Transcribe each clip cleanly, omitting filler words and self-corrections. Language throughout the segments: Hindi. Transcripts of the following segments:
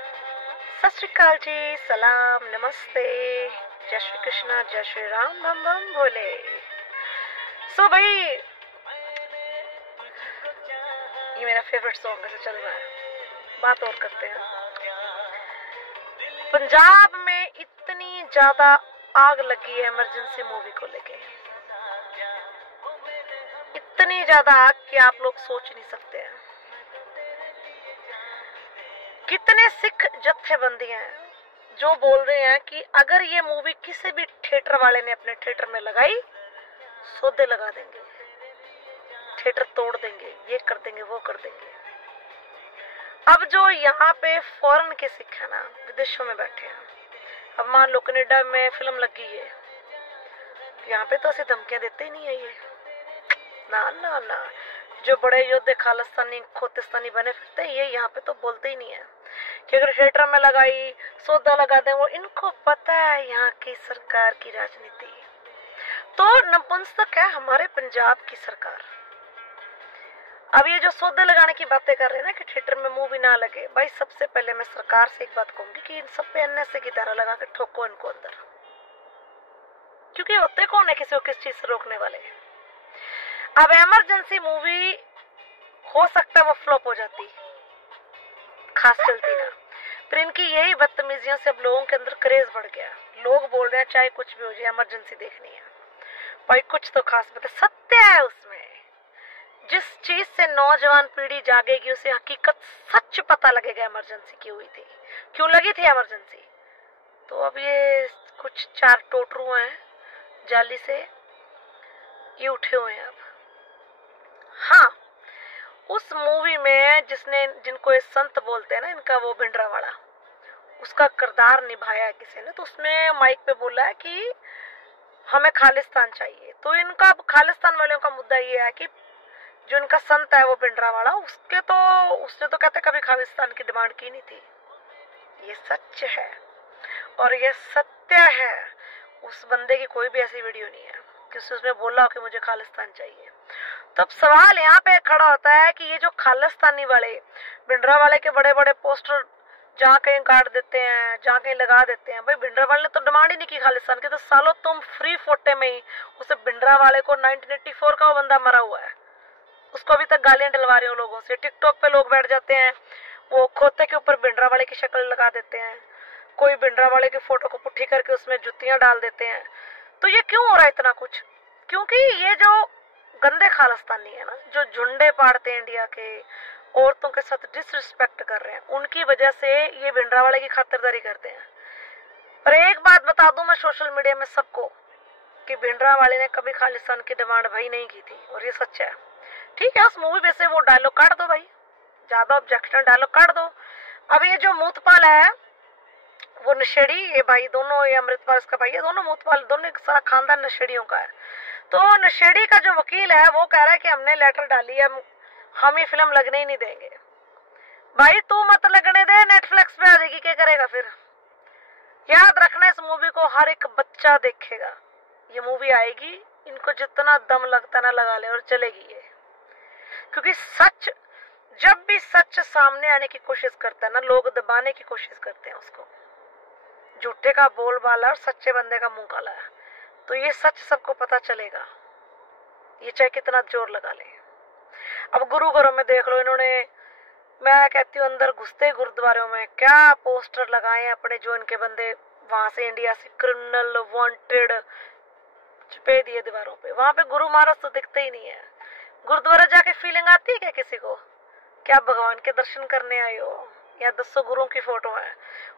सत श्री अकाल जी, सलाम, नमस्ते, जय श्री कृष्णा, जय श्री राम, बम बम भोले। भाई ये मेरा फेवरेट सॉन्ग ऐसे चल रहा है। बात और करते हैं। पंजाब में इतनी ज्यादा आग लगी है इमरजेंसी मूवी को लेके, इतनी ज्यादा आग कि आप लोग सोच नहीं सकते हैं। कितने सिख जत्थेबंदी हैं जो बोल रहे हैं कि अगर ये मूवी किसी भी थिएटर वाले ने अपने थिएटर में लगाई, सौदे लगा देंगे, थिएटर तोड़ देंगे, ये कर देंगे, वो कर देंगे। अब जो यहाँ पे फॉरेन के सिख है ना, विदेशों में बैठे हैं, अब मान लो कनाडा में फिल्म लगी है, यहाँ पे तो ऐसी धमकियां देते ही नहीं है ये। ना ना ना, जो बड़े योद्धे खालिस्तानी खोतिस्तानी बने फिरते हैं, ये यहाँ पे तो बोलते ही नहीं है कि अगर थिएटर में लगाई सौदा लगा दें। वो इनको पता है यहाँ की सरकार की राजनीति। तो नपुंसक है हमारे पंजाब की सरकार। अब ये जो सौदे लगाने की बातें कर रहे हैं ना कि थिएटर में मूवी ना लगे, भाई सबसे पहले मैं सरकार से एक बात कहूंगी कि इन सब पे एनएसए की धारा लगा के ठोको इनको अंदर, क्योंकि होते कौन है किसी को किस चीज से रोकने वाले। अब इमरजेंसी मूवी हो सकता है वो फ्लॉप हो जाती, खास चलती ना, पर इनकी यही बदतमीजियों से अब लोगों के अंदर क्रेज बढ़ गया। लोग बोल रहे हैं चाहे कुछ भी हो जाए इमरजेंसी देखनी है। भाई कुछ तो खास बात है, सत्य है उसमें। जिस चीज से नौजवान पीढ़ी जागेगी उसे हकीकत सच पता लगेगा इमरजेंसी क्यों हुई थी, क्यों लगी थी इमरजेंसी। तो अब ये कुछ 4 टोटरू हैं जाली से, ये उठे हुए हैं अब। हाँ, उस मूवी में जिनको ये संत बोलते हैं ना, इनका वो भिंडरावाला, उसका किरदार निभाया है किसी ने, तो उसमें माइक पे बोला है कि हमें खालिस्तान चाहिए। तो इनका खालिस्तान वालों का मुद्दा ये है कि जो इनका संत है वो भिंडरावाला, उसने तो कहते कभी खालिस्तान की डिमांड की नहीं थी। ये सच है और ये सत्य है। उस बंदे की कोई भी ऐसी वीडियो नहीं है कि उसने बोला हो कि मुझे खालिस्तान चाहिए। तो अब सवाल यहाँ पे खड़ा होता है कि ये जो खालिस्तानी वाले भिंडरावाले के बड़े बड़े पोस्टर जहाँ कहीं काट देते हैं, जहाँ कहीं लगा देते हैं, भाई भिंडरावाले ने तो डिमांड ही नहीं की खालिस्तान की। तो सालों तुम फ्री फोटे में ही उसे भिंडरावाले को 1984 का वो बंदा मरा हुआ है, उसको अभी तक गालियां डलवा रहे हो लोगों से। टिकटॉक पे लोग बैठ जाते हैं, वो खोते के ऊपर भिंडरावाले की शक्ल लगा देते हैं, कोई भिंडरावाले की फोटो को पुट्ठी करके उसमें जुतियां डाल देते हैं। तो ये क्यों हो रहा है इतना कुछ? क्योंकि ये जो गंदे खालिस्तानी है ना, जो झुंडे पाड़ते हैं इंडिया के, औरतों के साथ डिसरिस्पेक्ट कर रहे हैं, उनकी वजह से ये भिंडरावाले की खातिरदारी करते हैं। पर एक बात बता दूं मैं सोशल मीडिया में सबको कि भिंडरावाले ने कभी खालिस्तान की डिमांड भाई नहीं की थी, और ये सच है। ठीक है, उस मूवी में से वो डायलॉग काट दो भाई, ज्यादा ऑब्जेक्शन डायलॉग काट दो। अब ये जो मूतपाल है वो नशेड़ी, ये भाई दोनों, ये अमृतपाल इसका भाई है, दोनों मूतपाल, दोनों सारा खानदान नशेड़ियों का है। तो नशेड़ी का जो वकील है वो कह रहा है कि हमने लेटर डाली है, हम ये फिल्म लगने ही नहीं देंगे। भाई तू मत लगने दे, नेटफ्लिक्स पे आ जाएगी, क्या करेगा फिर? याद रखना, इस मूवी को हर एक बच्चा देखेगा। ये मूवी आएगी, इनको जितना दम लगता ना लगा ले और चलेगी ये। क्योंकि सच, जब भी सच सामने आने की कोशिश करता है ना, लोग दबाने की कोशिश करते हैं उसको। झूठे का बोलबाला और सच्चे बंदे का मुंह काला है। तो ये सच सबको पता चलेगा, ये चाहे कितना जोर लगा ले। अब गुरु घरों में देख लो, इन्होंने, मैं कहती हूँ अंदर घुसते गुरुद्वारों में क्या पोस्टर लगाए हैं अपने, जो इनके बंदे वहां से इंडिया से क्रिमिनल वांटेड छुपे दिए दीवारों पे। वहां पे गुरु महाराज तो दिखते ही नहीं है। गुरुद्वारा जाके फीलिंग आती है क्या किसी को? क्या भगवान के दर्शन करने आए हो या 200 गुरुओं की फोटो है?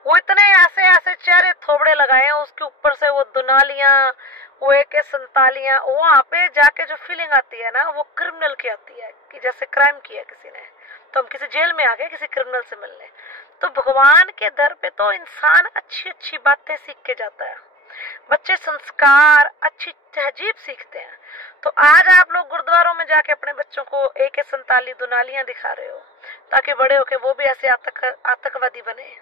वो इतने ऐसे ऐसे चेहरे थोबड़े लगाए हैं, उसके ऊपर से वो दुनालियां, वो AK-47, वहां पे जाके जो फीलिंग आती है ना, वो क्रिमिनल की आती है कि जैसे क्राइम किया किसी ने, तो हम किसी जेल में आ गए किसी क्रिमिनल से मिलने। तो भगवान के दर पे तो इंसान अच्छी अच्छी बातें सीख के जाता है, बच्चे संस्कार, अच्छी तहजीब सीखते हैं। तो आज आप लोग गुरुद्वारों में जाके अपने बच्चों को AK-47 दुनालियां दिखा रहे हो ताकि बड़े होके वो भी ऐसे आतंकवादी बने।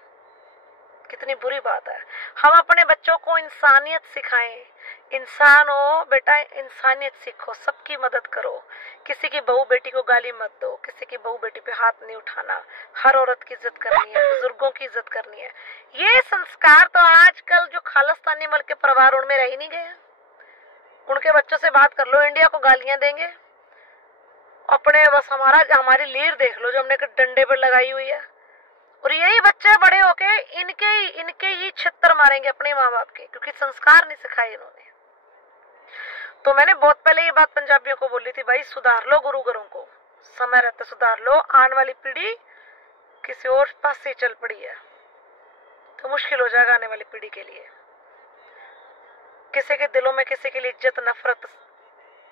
कितनी बुरी बात है। हम अपने बच्चों को इंसानियत सिखाएं, इंसान हो बेटा, इंसानियत सीखो, सबकी मदद करो, किसी की बहू बेटी को गाली मत दो, किसी की बहू बेटी पे हाथ नहीं उठाना, हर औरत की इज्जत करनी है, बुजुर्गों की इज्जत करनी है। ये संस्कार तो आजकल जो खालिस्तानी मुल्क के परिवार उनमें रह ही नहीं गए। उनके बच्चों से बात कर लो, इंडिया को गालियां देंगे। अपने बस हमारी लीर देख लो जो हमने डंडे पर लगाई हुई है, और यही बच्चे बड़े होके इनके ही छित्तर मारेंगे अपने माँ बाप के, क्योंकि संस्कार नहीं सिखाए इन्होंने। तो मैंने बहुत पहले ये बात पंजाबियों को बोली थी, भाई सुधार लो गुरु घरों को, समय रहते सुधार लो। आने वाली पीढ़ी किसी और पास से चल पड़ी है तो मुश्किल हो जाएगा आने वाली पीढ़ी के लिए। किसी के दिलों में किसी के लिए इज्जत, नफरत,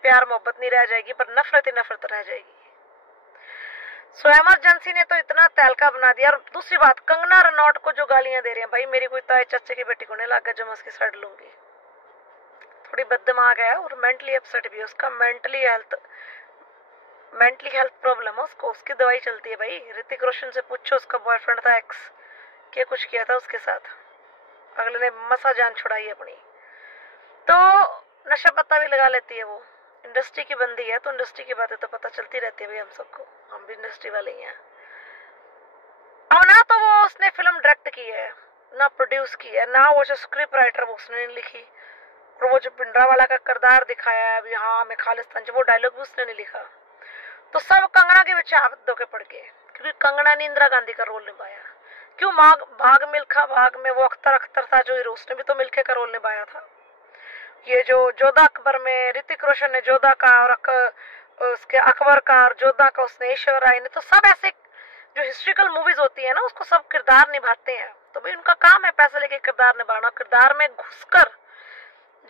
प्यार, मोहब्बत नहीं रह जाएगी, पर नफरत ही नफरत रह जाएगी। सो इमरजेंसी ने तो इतना तहलका बना दिया। और दूसरी बात, कंगना रनौट को जो गालियां दे रहे हैं, भाई मेरी कोई ताए चाचे की बेटी को नहीं लगा जो मैं उसकी साइड लूंगी। थोड़ी बददिमाग है और मेंटली अपसेट भी है, उसका मेंटली हेल्थ प्रॉब्लम है उसको, उसकी दवाई चलती है। भाई ऋतिक रोशन से पूछो, उसका बॉयफ्रेंड था एक्स, क्या कुछ किया था उसके साथ, अगले ने मसा जान छुड़ाई अपनी। तो नशा पत्ता भी लगा लेती है वो, इंडस्ट्री की बंदी है, तो इंडस्ट्री की बातें तो पता चलती रहती है भाई हम सबको, हम भी इंडस्ट्री वाले ही हैं। अब ना तो वो उसने फिल्म डायरेक्ट की है, ना प्रोड्यूस की है, ना वो जो स्क्रिप्ट राइटर वो उसने नहीं लिखी, और वो जो भिंडरावाला का किरदार दिखाया है अभी, हाँ मैं खालिस्तान, जो वो डायलॉग भी उसने नहीं लिखा। तो सब कंगना के पीछे हाथ धो के पड़ गए, क्योंकि कंगना ने इंदिरा गांधी का रोल निभाया। क्यों? भाग मिल्खा भाग में वो अख्तर था जो हीरो, उसने भी तो मिल्खे का रोल निभाया था। ये जो जोधा अकबर में ऋतिक रोशन ने जोधा का, और उसके अकबर का और जोधा का उसने ऐश्वर्या राय ने, तो सब ऐसे जो हिस्ट्रिकल मूवीज होती है ना, उसको सब किरदार निभाते हैं। तो भाई उनका काम है पैसे लेके किरदार निभाना, किरदार में घुसकर।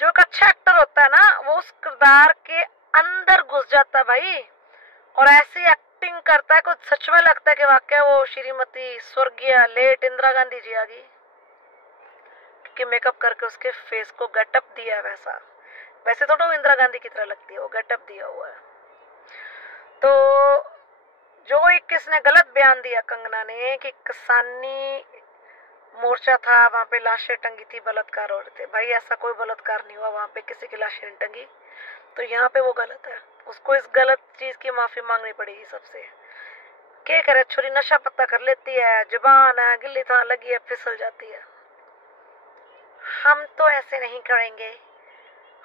जो एक अच्छा एक्टर होता है ना, वो उस किरदार के अंदर घुस जाता है भाई, और ऐसी एक्टिंग करता है कुछ सच में लगता है कि वाकई वो श्रीमती स्वर्गीय लेट इंदिरा गांधी जी आ गई, कि मेकअप करके उसके फेस को गेटअप दिया है वैसे तो इंदिरा गांधी की तरह लगती है, वो गेटअप दिया हुआ है। तो जो एक किसने गलत बयान दिया कंगना ने कि किसानी मोर्चा था, वहां पे लाशें टंगी थी, बलात्कार हो रहे थे, भाई ऐसा कोई बलात्कार नहीं हुआ, वहां पे किसी की लाशें नहीं टंगी। तो यहाँ पे वो गलत है, उसको इस गलत चीज की माफी मांगनी पड़ेगी सबसे। क्या करे, छोरी नशा पत्ता कर लेती है, जुबान है गिल्ली था लगी है, फिसल जाती है। हम तो ऐसे नहीं करेंगे,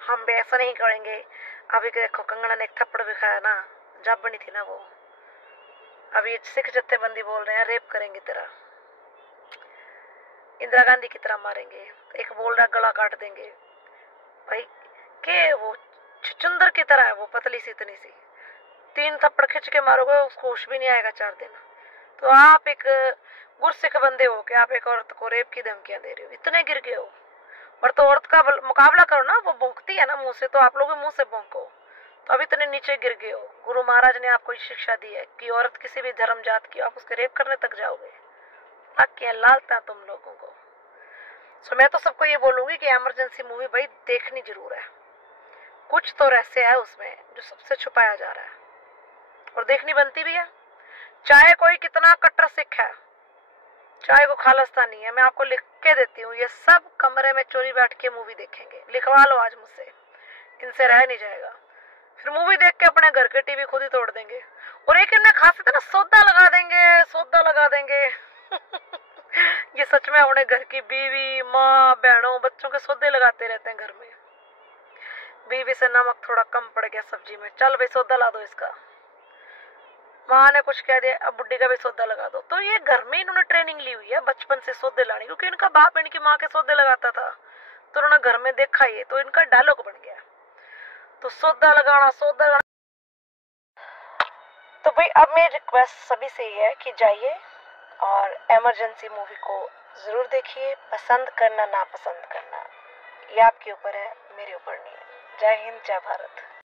हम भी ऐसा नहीं करेंगे। अभी देखो कंगना ने एक थप्पड़ भी खाया ना, जब बनी थी ना वो, अभी सिख जत्थेबंदी बोल रहे हैं रेप करेंगे तेरा, इंदिरा गांधी की तरह मारेंगे, एक बोल रहा गला काट देंगे। भाई के वो चुचुंदर की तरह है वो, पतली सी इतनी सी, 3 थप्पड़ खिंच के मारोगे उसको होश भी नहीं आएगा 4 दिन। तो आप एक गुरसिख बंदे हो कि आप एक औरत को रेप की धमकियां दे रहे हो, इतने गिर गए हो। और तो औरत का मुकाबला करो ना, वो भौंकती है ना मुंह से, तो आप लोग भी मुंह से भौंको, तो अभी इतने नीचे गिर गए हो। गुरु महाराज ने आपको शिक्षा दी है कि औरत किसी भी धर्म जात की, आप उसके रेप करने तक जाओगे, क्या लालता तुम लोगों को। सो मैं तो सबको ये बोलूंगी कि इमरजेंसी मूवी भाई देखनी जरूर है, कुछ तो रहस्य है उसमें जो सबसे छुपाया जा रहा है, और देखनी बनती भी है, चाहे कोई कितना कट्टर सिख है, चाहे वो खालिस्तानी है। मैं आपको लिख के देती हूँ, ये सब कमरे में चोरी बैठ के मूवी देखेंगे, लिखवा लो आज मुझसे, इनसे रह नहीं जाएगा। फिर मूवी देख के अपने घर के टीवी खुद ही तोड़ देंगे, और एक इनने खासियत है ना, सौदा लगा देंगे ये सच में अपने घर की बीवी, माँ, बहनों, बच्चों के सौदे लगाते रहते हैं घर में। बीवी से नमक थोड़ा कम पड़ गया सब्जी में, चल भाई सौदा ला दो इसका, माँ ने कुछ कह दिया अब बुड्ढी का भी सौदा लगा दो। तो ये घर में इन्होंने ट्रेनिंग ली हुई है बचपन से सौदे लाने, क्योंकि इनका बाप इनकी माँ के सौदे लगाता था, तो उन्होंने घर में देखा, ये तो इनका डायलॉग बन गया। तो सौदा लगाना। तो भाई अब मेरी रिक्वेस्ट सभी से ये है कि जाइए और इमरजेंसी मूवी को जरूर देखिए, पसंद करना ना पसंद करना ये आपके ऊपर है, मेरे ऊपर नहीं है। जय हिंद, जय भारत।